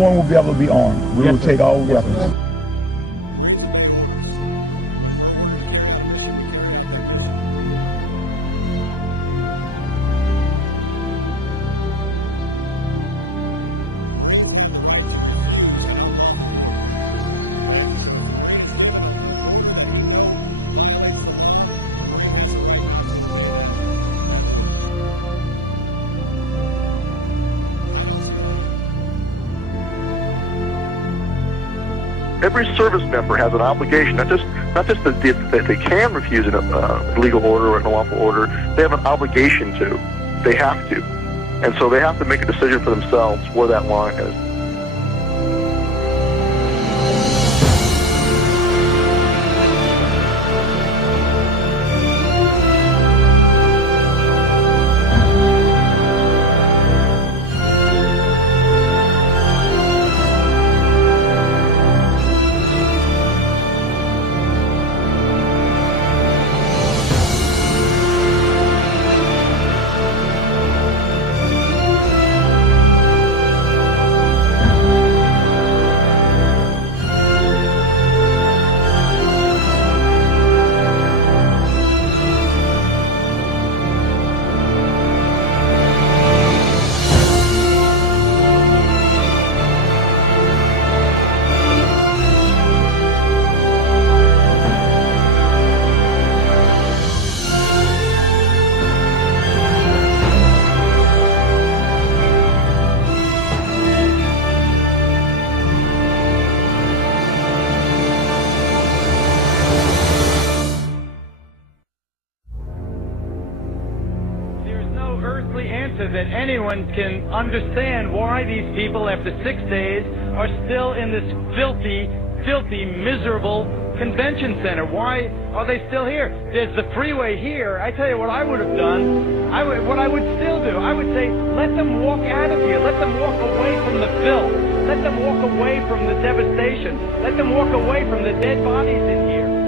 one will be able to be armed. We will take all weapons. Every service member has an obligation, not just that they can refuse a legal order or an unlawful order. They have an obligation to. They have to. And so they have to make a decision for themselves where that line is. That anyone can understand why these people, after 6 days, are still in this filthy, miserable convention center. Why are they still here? There's the freeway here. I tell you what I would have done, what I would still do. I would say, let them walk out of here. Let them walk away from the filth. Let them walk away from the devastation. Let them walk away from the dead bodies in here.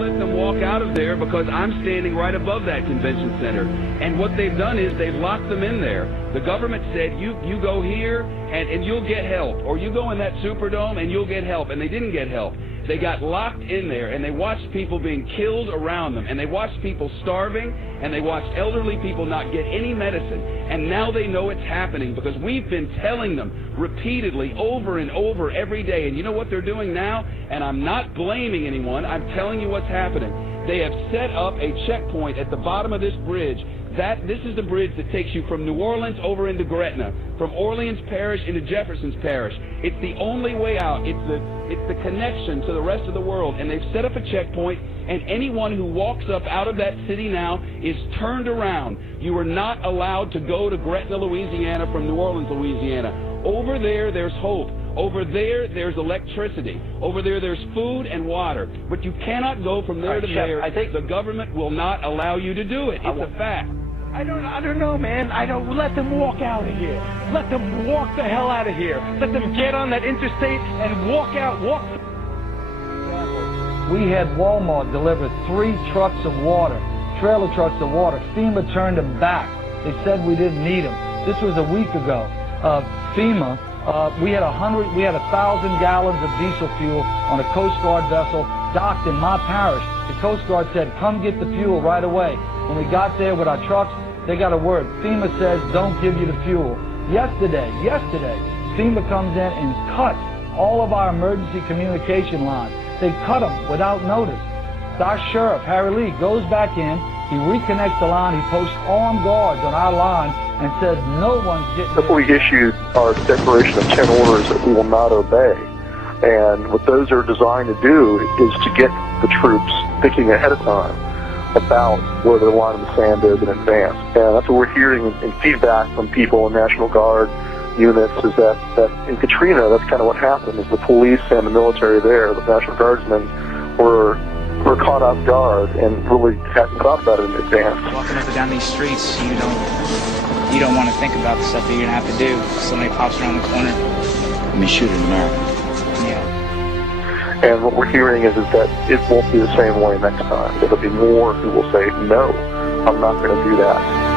Let them walk out of there because I'm standing right above that convention center. And what they've done is they've locked them in there. The government said, you go here and you'll get help. Or you go in that Superdome and you'll get help. And they didn't get help. They got locked in there and they watched people being killed around them. And they watched people starving. And they watched elderly people not get any medicine. And now they know it's happening because we've been telling them repeatedly over and over every day. And you know what they're doing now? And I'm not blaming anyone. I'm telling you what's happening. They have set up a checkpoint at the bottom of this bridge. This is the bridge that takes you from New Orleans over into Gretna, from Orleans Parish into Jefferson's Parish. It's the only way out. It's the connection to the rest of the world. And they've set up a checkpoint, and anyone who walks up out of that city now is turned around. You are not allowed to go to Gretna, Louisiana from New Orleans, Louisiana. Over there, there's hope. Over there, there's electricity. Over there, there's food and water. But you cannot go from there to there. I think the government will not allow you to do it. It's a fact. I don't know, man. Let them walk out of here. Let them walk the hell out of here. Let them get on that interstate and walk out. We had Walmart deliver 3 trucks of water, trailer trucks of water. FEMA turned them back. They said we didn't need them. This was a week ago. FEMA, we had 1,000 gallons of diesel fuel on a Coast Guard vessel docked in my parish. The Coast Guard said, come get the fuel right away. When we got there with our trucks, they got a word. FEMA says, don't give you the fuel. Yesterday, FEMA comes in and cuts all of our emergency communication lines. They cut them without notice. Our sheriff, Harry Lee, goes back in, he reconnects the line, he posts armed guards on our line and says no one's getting... Before we issued our declaration of 10 orders that we will not obey. And what those are designed to do is to get the troops thinking ahead of time about where the line in the sand is in advance. And that's what we're hearing in feedback from people in National Guard units is that in Katrina, that's kind of what happened, is the police and the military there, the National Guardsmen, were caught off guard and really hadn't thought about it in advance. Walking up and down these streets, you don't want to think about the stuff that you're going to have to do. Somebody pops around the corner. I mean, shoot in America. Yeah. And what we're hearing is that it won't be the same way next time. There'll be more who will say, no, I'm not going to do that.